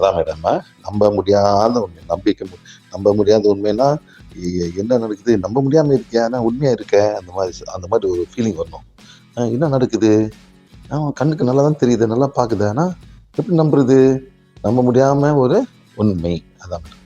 அதான் மேடம். நம்ப முடியாத உண்மை, நம்ப முடியாத உண்மைன்னா, என்ன நடக்குது? நம்ப முடியாம இருக்கியா? ஆனா உண்மையா இருக்க. அந்த மாதிரி ஒரு ஃபீலிங் வரணும். என்ன நடக்குது? கண்ணுக்கு நல்லா தான் தெரியுது, நல்லா பாக்குது. ஆனா எப்படி நம்புறது? நம்ப முடியாம ஒரு உண்மை. அதான் மேடம்.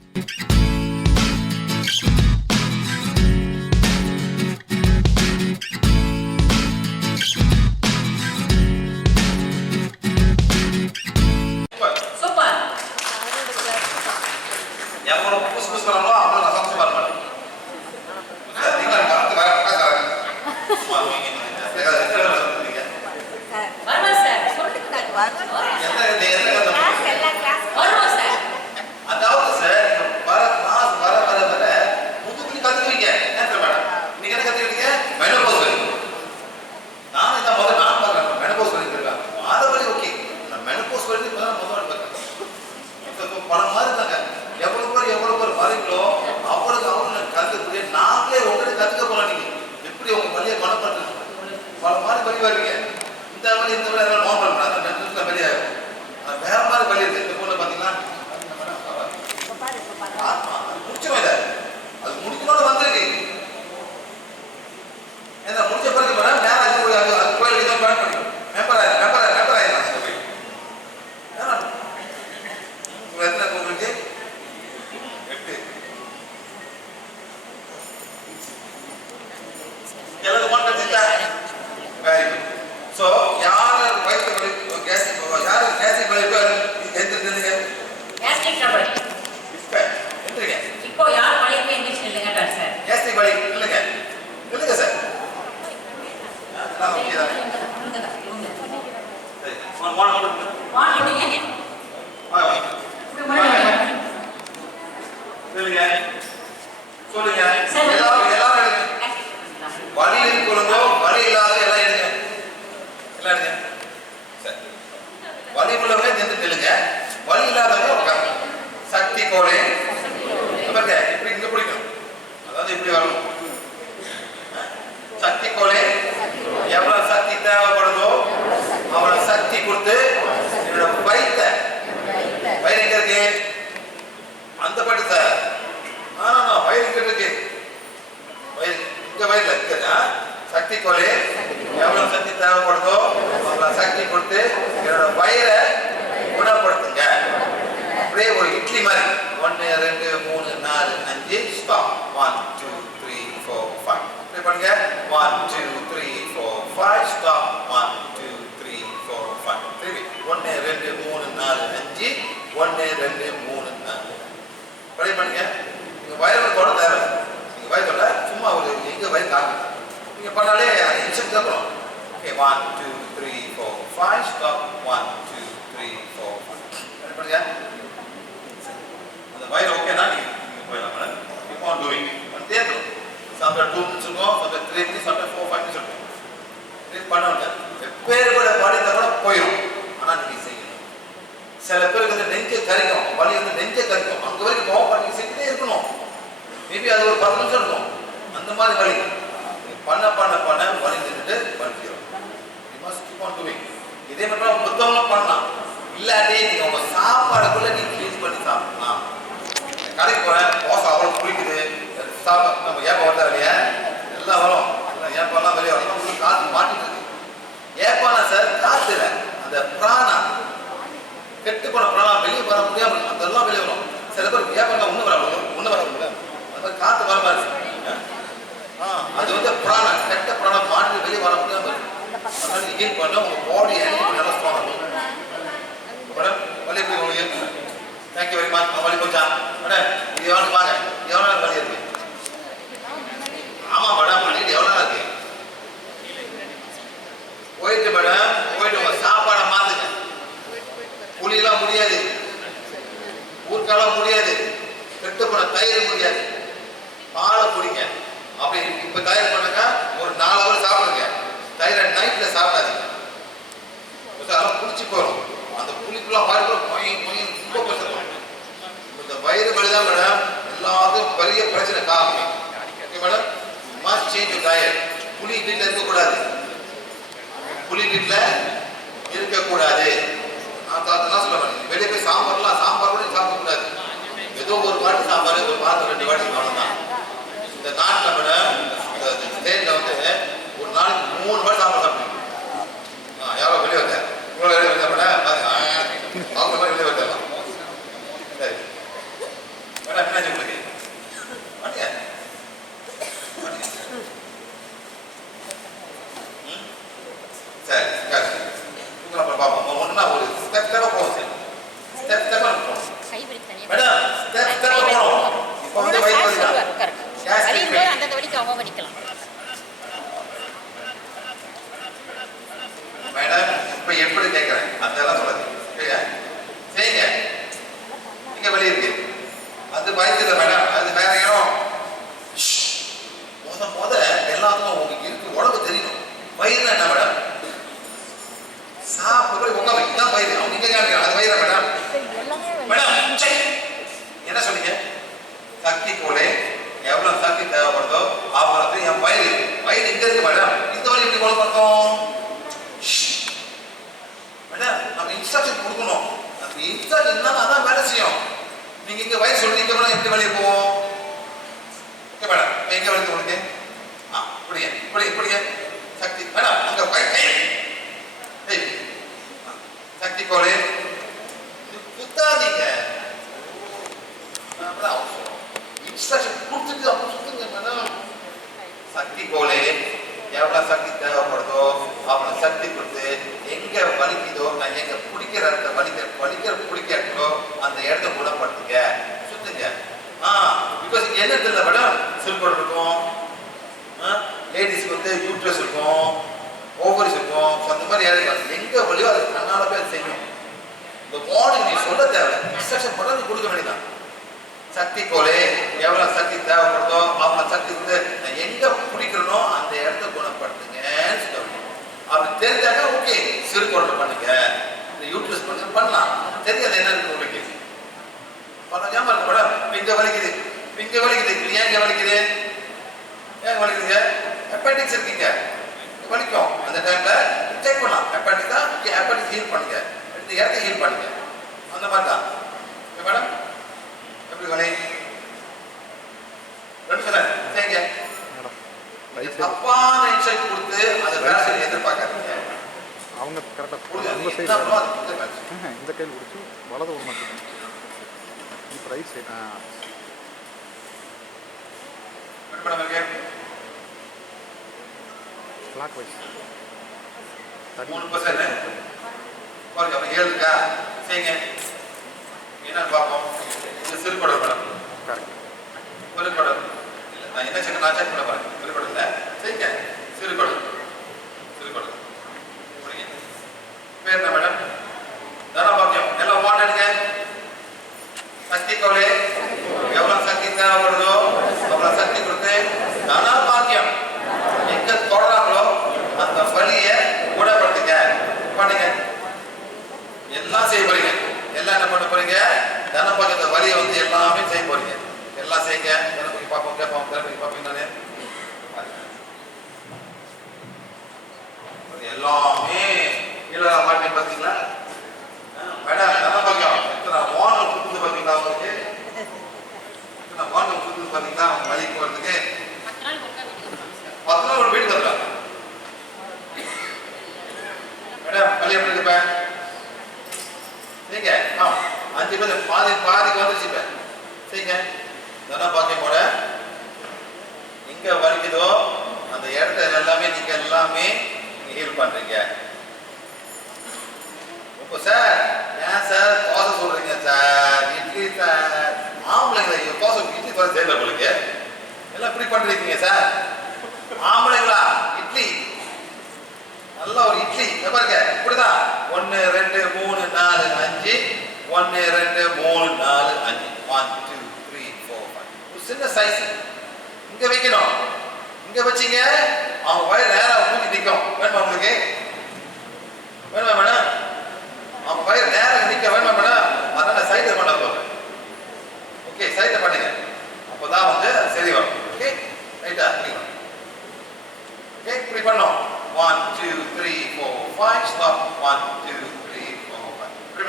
அதெல்லாம் சொல்ல மாட்டேன். வெளியே போய் சாம்பார் கூட சாப்பிடக்கூடாது. ஏதோ ஒரு வாட்டி சாம்பார், ஒரு வாரத்தில் 2 வாட்டி அவ்வளோதான். இந்த நாட்டில் விட இந்த ஸ்டேட்டில் வந்து ஒரு நாளைக்கு 3 வாட்டி சாம்பார் சாப்பிடுங்க. எவ்வளோ வெளியே வந்தேன் இவ்வளோ வெளியே வந்தேன் அவங்க மாதிரி வெளியே வந்தேன். சரி மேடம் என்ன உங்களுக்கு பண்ணியா சரி அப்புறம் பார்ப்போம். ஒன்றுனா ஒரு ஸ்டெப் போகும் சார். ஸ்டெப் போகணும் மேடம். ஸ்டெப் போகணும். இப்போ வந்து வயிற்று அந்த வலிக்கு அவங்க வலிக்கலாம் மேடம். இப்போ எப்படி கேட்குறேன் அதெல்லாம் சொல்லாது சரியா செய்யுங்க. இங்கே வெளியே இருக்கு அது வயிற்றுல மேடம். அது வேற இடம். முத எல்லாத்துக்கும் உங்களுக்கு இருக்கு உடம்பு தெரியணும். வயிறு என்ன மேடம்? சாப்பிட உட்காந்து இதுதான் வயிறு. அவங்க இங்கே காமிக்கிறாங்க அது வயிறு மேடம். மேடம் என்ன சொன்னீங்க? சக்தி கோலே எவ்வளவு சக்தி தேவைப்படுதோ அவ்வளவு என் வயிறு இங்க இருக்கு மேடம். இந்த வழி எப்படி கொண்டு பார்த்தோம் மேடம்? நம்ம இன்ஸ்ட்ரக்ஷன் கொடுக்கணும். அந்த இன்ஸ்ட்ரக்ஷன் என்ன அதான் வேலை செய்யும். நீங்க இங்க வயிறு சொல்றீங்க மேடம். எப்படி வெளியே போவோம்? ஓகே மேடம் எங்க வலிக்கு உங்களுக்கு? இப்படிங்க சக்தி மேடம் அங்க சக்தி கோலே சுத்தாதீங்க. இன்ஸ்ட்ரக்ஷன் கொடுத்துட்டு அப்போ சுத்துங்க மேடம். சக்தி கோலே எவ்வளவு சக்தி தேவைப்படுதோ அவ்வளவு சக்தி கொடுத்து எங்க வலிக்குதோ நான் எங்க பிடிக்கிற இடத்த பிடிக்கிறோ அந்த இடத்த குணப்படுத்துங்க. சுத்துங்க. பிகாஸ் இங்க என்ன தெரியல மேடம்? சிறுபோடு இருக்கும், லேடிஸ்க்கு வந்து யூட்ரஸ் இருக்கும், ஓவரிஸ் இருக்கும். அந்த மாதிரி எங்க வழியோ அது தன்னால போய் செய்யும். இந்த மார்னிங் நீ சொல்ல தேவை இன்ஸ்ட்ரக்ஷன் பண்ணி கொடுக்க வேண்டியதான். சக்தி கோலே எவ்வளவு சக்தி தேவைப்படுதோ அவ்வளவு சக்தி வந்து நான் எங்க பிடிக்கிறனோ அந்த இடத்த குணப்படுத்துங்கன்னு சொல்லுவாங்க. அப்படி தெரிஞ்சாங்க ஓகே சிறுபோடு பண்ணுங்க, இந்த யூட்ரஸ் பண்ணலாம். தெரியாது என்ன இருக்கு உங்களுக்கு பண்ணாம இருக்கு மேடம். இங்க வலிக்குது ஏங்க வலிக்குது? ஹெப்படைட்டிஸ் இருக்கீங்க வலிக்கும். அந்த டைம்ல செக் பண்ணலாம். ஹெப்படைட்டிஸ் ஹீல் பண்ணுங்க, இந்த இடத்த ஹீல் பண்ணுங்க. அந்த மாதிரி தான் மேடம். எப்படி வலி 2 சொல்ல செய்யுங்க. தப்பான இன்சைட் கொடுத்து அதை வேலை செய்ய எதிர்பார்க்காதீங்க. அவங்க கரெக்டாக இந்த கையில் கொடுத்து வலது ஒரு மாட்டேன். இப்போ ரைட் சைட் கிளாக் வைஸ் 3% பாருங்க. அப்போ 7 இருக்கா செய்யுங்க. என்னன்னு பார்ப்போம். இது சிறுபடம் மேடம். கரெக்ட் பெரும்படம் இல்லை. நான் என்ன செக் பண்ண பாருங்க. பெரும்படம் இல்லை செய்யுங்க. சிறுபடம் புரியுங்க. பேர் என்ன மேடம்? தனபாக்கியம். எல்லாம் மாட்டாடுங்க. சக்தி கோலே எவ்வளவு சக்தி தேவைப்படுதோ அவ்வளவு சக்தி கொடுத்து தனபாக்கியம் எங்க தொடராங்களோ அந்த வழியை குணப்படுத்துங்க. பண்ணுங்க. எல்லாம் செய்ய போறீங்க. எல்லாம் என்ன பண்ண போறீங்க? தனபாக்கியத்தை வழியை வந்து எல்லாமே செய்ய போறீங்க. எல்லாம் செய்யுங்க. தினப்படி பார்ப்போம் கேட்போம். தினப்படி பார்ப்பீங்க. நானே எல்லாமே இல்லை மாட்டி பார்த்தீங்களா மேடம்? தனபாக்கியம் எத்தனை வானம் கொடுத்து பார்த்தீங்களா? உங்களுக்கு எத்தனை வானம் கொடுத்து பார்த்தீங்களா? அவங்க வழிக்கு போறதுக்கு 10 நாள் ஒரு வீடு தரலாம் மேடம். வழி எப்படி இருப்பேன் நீங்க 5 பேர் பாதிக்கு வந்துருச்சுப்பேன் செய்யுங்க. தனபாக்கியமோட எங்க வலிக்குதோ அந்த இடத்த எல்லாமே நீங்க எல்லாமே ஹீல் பண்றீங்க. இப்போ சார் ஏன் சார் தோசை சொல்றீங்க சார்? இட்லி சார் ஆம்பளைங்களா? தோசை இட்லி தோசை செய்யல உங்களுக்கு எல்லாம் இப்படி பண்றீங்க சார். ஆம்பளைங்களா இட்லி நல்லா ஒரு இட்லி பாருங்க இப்படிதான் 1 2 3 4 5 1 2 3 4 5 1 2 3 4 5 ஒரு சின்ன சைஸ் இங்க வைக்கணும். இங்க வச்சீங்க அவங்க வயிறு நேரா ஊட்டி நிற்கும். வேணுமா உங்களுக்கு? வேணுமா மேடம்? அவங்க வயிறு நேரம் நிற்க வேணுமா மேடம்? அதனால சைடு பண்ண போறேன். ஓகே சைடு பண்ணுங்க. அப்போதான் வந்து சரி வரும். ஓகே ரைட்டா? ஓகே இப்படி பண்ணோம். 1 2 3 4 5 ஸ்டாப். 1 2 3 4 5 இப்படி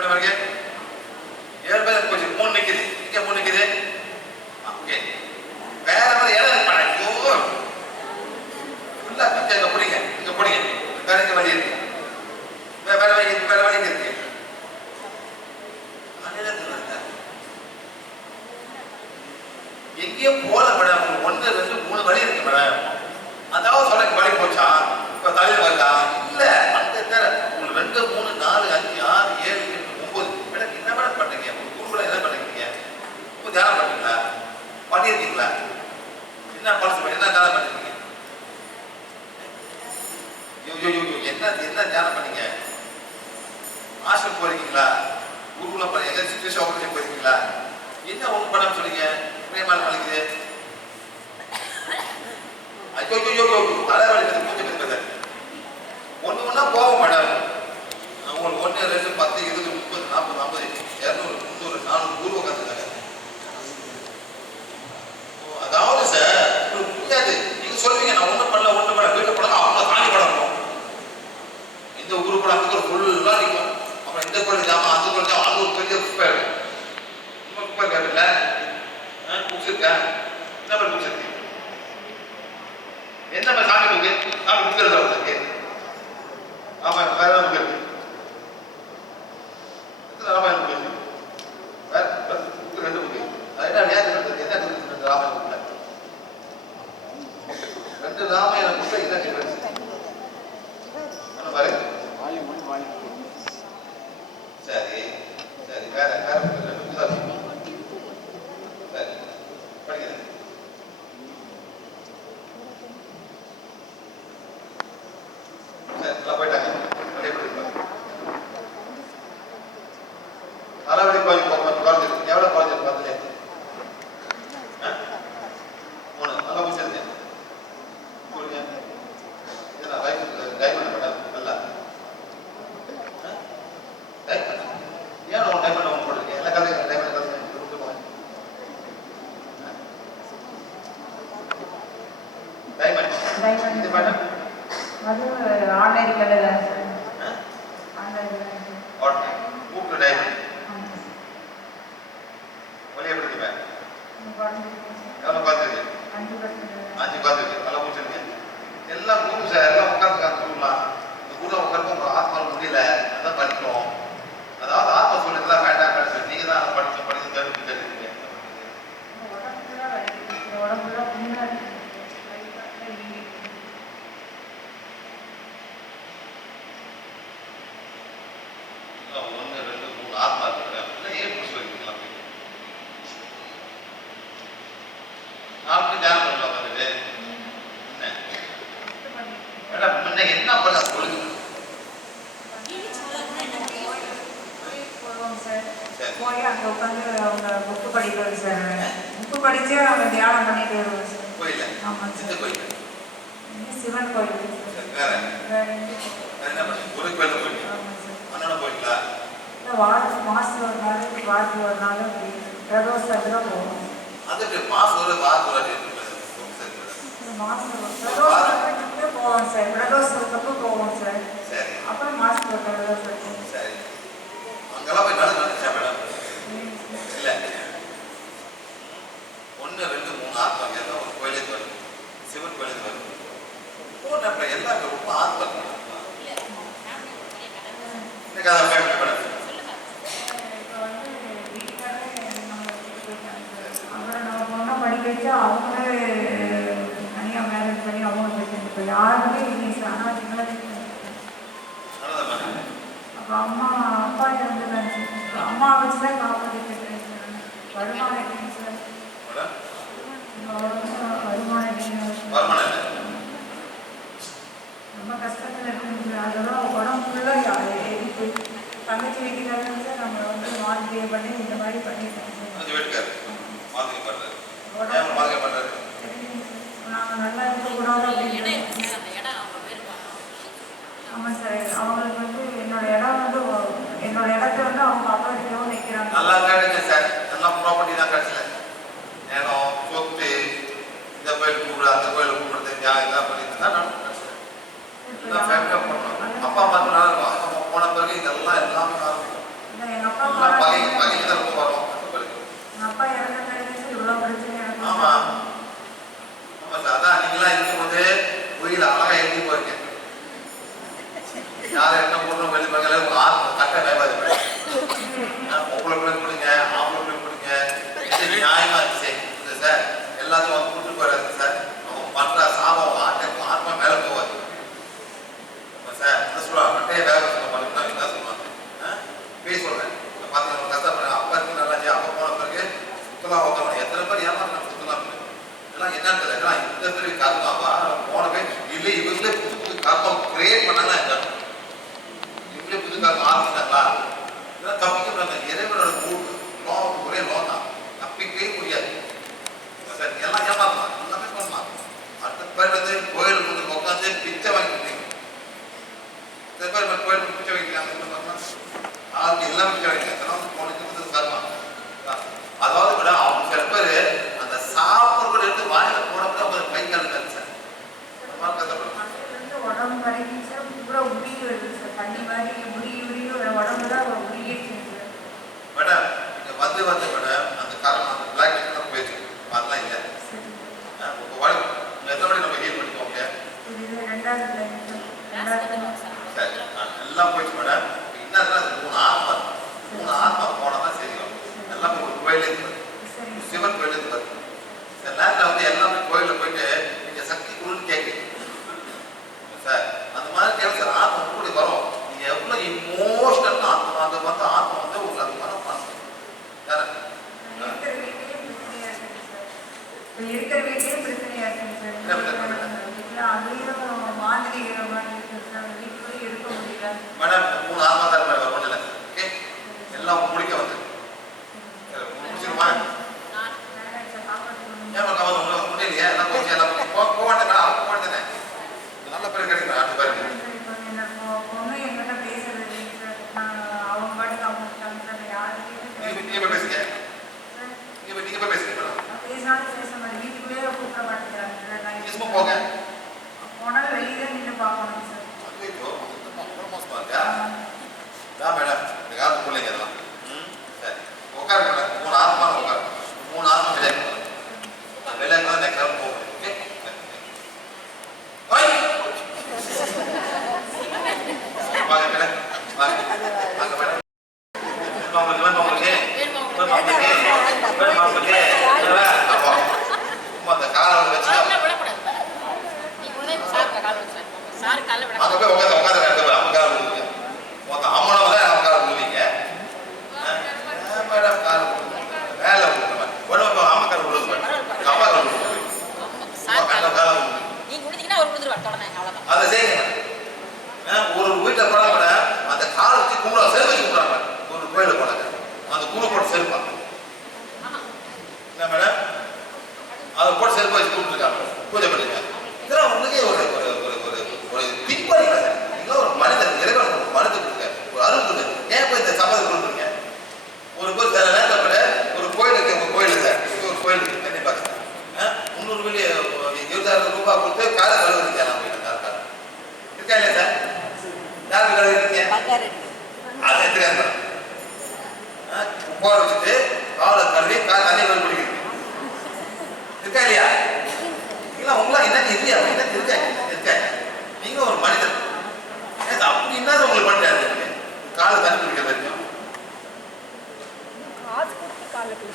மாசம் என்ன தியானம் பண்ணிருக்கீங்க? என்ன தியானம் பண்ணீங்க? ஹாஸ்டல் போறீங்களா? ஊருக்குள்ள போறீங்க? எங்க சிச்சுவேஷன் ஆபரேஷன் போயிருக்கீங்களா? என்ன ஒண்ணு பண்ணாம சொல்றீங்க? பிரேமால் வலிக்குது. ஐயோ தலைவலி மூஞ்சி பேசுறது. ஒண்ணு ஒண்ணா போக மாட்டாங்க. அவங்க 1 2 10 20 30 40 50 200 300 400 ஊர்வ கத்துக்காங்க. அதாவது சார் உங்களுக்கு புரியாது. நீங்க சொல்லுவீங்க நான் ஒண்ணு பண்ணல வீட்டு போனா அவங்க தாண்டி படணும். இந்த ஊரு கூட அந்த ஃபுல்லா நிற்கும். அப்புறம் இந்த கோயில் ஜாமா அந்த கோயில் ஜாமா அது ஒரு பெரிய குப்பை இருக்கும். இன்னும் குப்பை கேட்கல புக்ஸ் இருக்கா? என்ன மாதிரி புக்ஸ் இருக்கு? என்ன மாதிரி சாமி புக்கு? சாமி புக் எழுத இருக்கு. ஆமா வேற புக் இருக்கு. ராமாயணம் புக் இருக்கு. வேற புக் 2 புக். என்ன ராமாயணம் புக்ல 2 ராமாயணம் புக்ல என்ன டிஃபரன்ஸ்? பாரு சரி வேற புக் தான் சரி படிக்கிறேன். சரி போயிட்டாங்க. அளவடி கோயில் குறைஞ்சிருக்கு. எவ்வளவு குறைஞ்சிருக்கு பார்த்துலே? 3 நல்லா முடிச்சிருந்தேன். கொடுங்க ஏன்னா டைமண்ட் பண்ண நல்லா டைமண்ட் ஏன் உன் டைமண்ட் ஒன்று போட்டிருக்கேன்? எல்லா கதையும் டைமண்ட் கதை கொடுத்து போங்க. டைமண்ட் இது பண்ண அது ஆன்லைன் கடையில் ஆன்லைன் கூப்பிட்டு டைமண்ட் ஒலி எப்படி எவ்வளோ பார்த்துருக்கு? 5 பார்த்துருக்கு. நல்லா முடிச்சிருக்கேன். எல்லாம் குரு சார் எல்லாம் உட்காந்துருக்காங்க. சொல்லலாம் இந்த குருவை உட்காந்து உங்க ஆத்மாவில் முடியல அதான் படிக்கிறோம். அதாவது ஆத்மா சொல்லுறதுலாம் வேண்டாம் சொல்லி நீங்க தான் படிச்சு தெரிஞ்சுக்கீங்க. ஒன்று 2 3 ஆத்மா இருக்கு. ஏன் புதுசு வைக்கலாம்? நாளைக்கு தியானம் பண்ணலாம் பார்த்துட்டு மேடம் முன்ன என்ன பண்ண சொல்லுங்க. போய் அங்கே உட்காந்து அவங்க புக்கு படிக்கிறது சார். புக்கு படித்து அவங்க தியானம் பண்ணிட்டு வருவோம் சார். கோயில? ஆமாம் இந்த சார். கோயில் சிவன் கோயில் வேற வேற என்ன பண்ணி ஒரு கோயில் போயிட்டு ஆமாம் சார். அண்ணா போயிட்டா? இல்லை மாதம் ஒரு நாள் வாரத்துக்கு ஒரு நாள் அப்படி பிரதோஷத்துக்கு தான் போவோம். அது மாசம் ஒரு வாரம் பிரதோஷத்துக்கு போவோம் சார். பிரதோஷத்துக்கு போவோம் சார். சரி அப்புறம் மாதத்துக்கு ஒரு பிரதோஷம். சரி அங்கெல்லாம் போய் நடந்துச்சா மேடம்? இல்லை 1 2 3 ஆத்மா எல்லாம் ஒரு கோயிலுக்கு வரும். சிவன் கோயிலுக்கு வரும். போனப்ப எல்லாம் ரொம்ப ஆத்மா எனக்கு அதை ஃபேமிலி மேடம் படிக்க வச்சு அவங்களே தனியாக மேரேஜ் பண்ணி அவங்க போயிட்டு இப்போ யாருமே இல்லை சார். ஆனால் அப்போ அம்மா அப்பா இறந்துட்டாங்க சார். அம்மா வச்சு தான் காப்பாற்றிட்டு வருமானம் எப்படிங்க சார்? வருமானம் எப்படிங்க? ரொம்ப கஷ்டத்தில் இருக்குங்க சார். அதெல்லாம் உடம்பு ஃபுல்லாக எரிப்பு. தங்கச்சி வீட்டுக்காரங்க சார் நம்மளை வந்து மாத்திரை பண்ணி இந்த மாதிரி பண்ணிட்டாங்க சார். நாங்கள் நல்லா இருக்கக்கூடாது அப்படின்னு. ஆமாம் சார். அவங்களுக்கு வந்து என்னோட இடம் வந்து என்னோட இடத்த வந்து அவங்க அப்பாவிக்கவும் வைக்கிறாங்க. நல்லா கிடைக்குங்க சார். எல்லாம் ப்ராப்பர்ட்டி தான் கிடைச்சல. நேரம் சொத்து இந்த கோயில் கூப்பிடு அந்த கோயில் கூப்பிடுறது இதெல்லாம் பண்ணிட்டு தான் நான் ஃபேமிலியாக பண்ணோம். அப்பா அம்மா நல்லா இருக்கும். அப்பா போன பிறகு இதெல்லாம் எல்லாமே ஆரம்பிக்கும். எங்கள் அப்பா பகைக்கு தான் ரொம்ப வரும். எங்கள் அப்பா இறந்த பிறகு இவ்வளோ பிரச்சனை. ஆமா ஆமா சார். அதான் நீங்களாம் இருக்கும்போது கோயில் அழகா எழுதி போயிருக்கேன். யாரும் என்ன போடணும் வெளி பக்கல கட்ட வேவாது. பொம்பளை பிள்ளை கொடுங்க ஆம்பளை பிள்ளை கொடுங்க நியாயமா இருந்துச்சு சார். எல்லாத்தையும் வந்து கூட்டு போயிடாது சார். அவங்க பண்ற சாபம் ஆத்மா மேல போவாது சார். என்ன சொல்லுவாங்க கட்டையை வேக பண்ணுறா என்ன சொல்லுவாங்க பேச சொல்றேன். பார்த்தீங்கன்னா கஷ்டப்படுறேன். அப்பா இருக்கு நல்லா அப்பா போன பிறகு சுத்தலாம் உட்காந்து எத்தனை பேர் ஏமாத்தினா சுத்தலாம் இதெல்லாம் என்னன்னு தெரியல. இந்த ரெண்டாவது லைன் சார். கிளாஸ் ரெண்டாவது வந்துடுவாங்க சார். சரி எல்லாம் போயிடுச்சு மேடம். என்ன 3 ஆத்மா 3 ஆத்மா போனால் தான் சரி வரும். எல்லாமே ஒரு கோயிலே இருக்குது, சரி சிவன் கோயிலே இருக்குது. சில நேரத்தில் வந்து எல்லாமே கோயிலில் போயிட்டு நீங்கள் சக்தி குழுன்னு கேட்குறீங்க சார். அந்த மாதிரி கேள்வி சார் ஆத்மா கூடி வரும். நீங்கள் எவ்வளோ இமோஷனல் ஆத்மா அது வந்து ஆத்மா வந்து உங்களுக்கு அது மனம் பண்ணணும் சார். இருக்கிற வீட்லயே பிரச்சனையா இருக்குங்க சார். இப்போ இருக்கிற வீட்லயே பிரச்சனையா இருக்குங்க சார். என்ன பிரச்சனை? வீட்டில் அதுலேயும் மாந்திரிகிற மாதிரி இருக்குது சார். வீட்டுக்குள்ளே எடுக்க முடியல. மேடம் 3 ஆத்மா தான் மேடம் ஒன்றும் இல்லை. ஓகே எல்லாம் முடிக்க வந்து முடிச்சிருமா? நான் வேணாம் சார், காப்பாற்றணும். ஏன் கவலை உங்களுக்கு முடியலையே? எல்லாம் போச்சு எல்லாம் போக மாட்டேன் மேடம். அவங்க போக மாட்டேனே நல்ல பேர் கிடைக்கும் அடுத்த பேருக்கு. இப்போ என்னோட பொண்ணு என்கிட்ட பேசுறது இல்லைங்க சார். நான் அவங்க பாட்டுக்கு அவங்க இருக்காங்க சார். யாருக்கிட்டையும் நீங்க போய் பேசுங்க. சார், நீங்க போய் பேசுங்க மேடம். நான் பேசினாலும் பேச மாட்டேன். வீட்டுக்குள்ளேயே கூப்பிட மாட்டேங்கிறாங்க சார். நான் நீங்க சும்மா போங்க. போனாலும் வெளியே நின்று பார்க்கணும் சார். ஐயோ ரொம்ப மோசமா இருக்கா? தான் மேடம் இந்த காலத்து பிள்ளைங்க எல்லாம். சரி உட்காருங்க மேடம். 3 ஆத்மா உட்காரு. 3 ஆத்மா வெளியே வெளியே தான் நெக்ஸ்ட் ரவுண்ட் போகும். ஓகே வாங்க மேடம் வாங்க வாங்க மேடம். உங்களுக்கு அந்த காலை வச்சு காலில் விடக்கூடாது. நீங்க உடனே சார் கால் வச்சுருவாங்க. சார் காலில் அங்கே விடக்கூடாது. போய் உட்காந்து அவங்க காலை விடுவீங்க. மொத்தம் அம்மனை தான் அவங்க காலை விடுவீங்க. மேடம் காலை வேலை உடம்பு ஆமா காலை விடுவது மேடம். அப்பா காலை விடுவது சார் காலை கால் காலை விடுவீங்க. நீங்க முடிஞ்சீங்கன்னா அவர் கொடுத்துருவார் தொடனே. அவ்வளோதான். அதை செய்யுங்க ஒரு வீட்டில் போனா கூட அந்த காலை வச்சு கும்பிடுவாங்க, செருப்பு வச்சு கும்பிடுறாங்க. ஒரு கோயிலில் போனாங்க அந்த குழு போட்டு செருப்பாங்க என்ன மேடம், அதை போட்டு செருப்பு வச்சு கும்பிட்டுருக்காங்க, பூஜை பண்ணிருக்காங்க. இதெல்லாம் உங்களுக்கே ஒரு ஒரு ஒரு ஒரு ஒரு திப்பறி நீங்களும் ஒரு மனிதன் இறைவன் ஒரு மனிதன் கொடுங்க, ஒரு அருள் கொடுங்க. ஏன் போய் இந்த சம்மதி கொடுக்குறீங்க? ஒரு கோயில் சில நேரத்தில் கூட ஒரு கோயில் இருக்கு, உங்க கோயில் சார் ஒரு கோயில் இருக்கு கண்டிப்பாக 300 மில்லியன் 20,000 ரூபாய் கொடுத்து காலை கழுவுறீங்க. இருக்கா இல்லையா சார்? யாருக்கு கழுவுறீங்க? அதை எடுத்துக்காது போற வச்சுட்டு காலை கழுவி காலை தண்ணி கழுவி குடிக்கிறீங்க. இருக்கா இல்லையா? நீங்களா உங்களா என்ன இல்லையா என்ன இருக்க நீங்களும் ஒரு மனிதன். அப்படி என்ன உங்களுக்கு பண்ணிட்டாரு காலை தண்ணி குடிக்கிற வரைக்கும்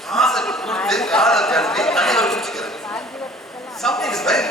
காசை கொடுத்து காலை கழுவி தண்ணி கழுவி குடிச்சுக்கிறது. Something is very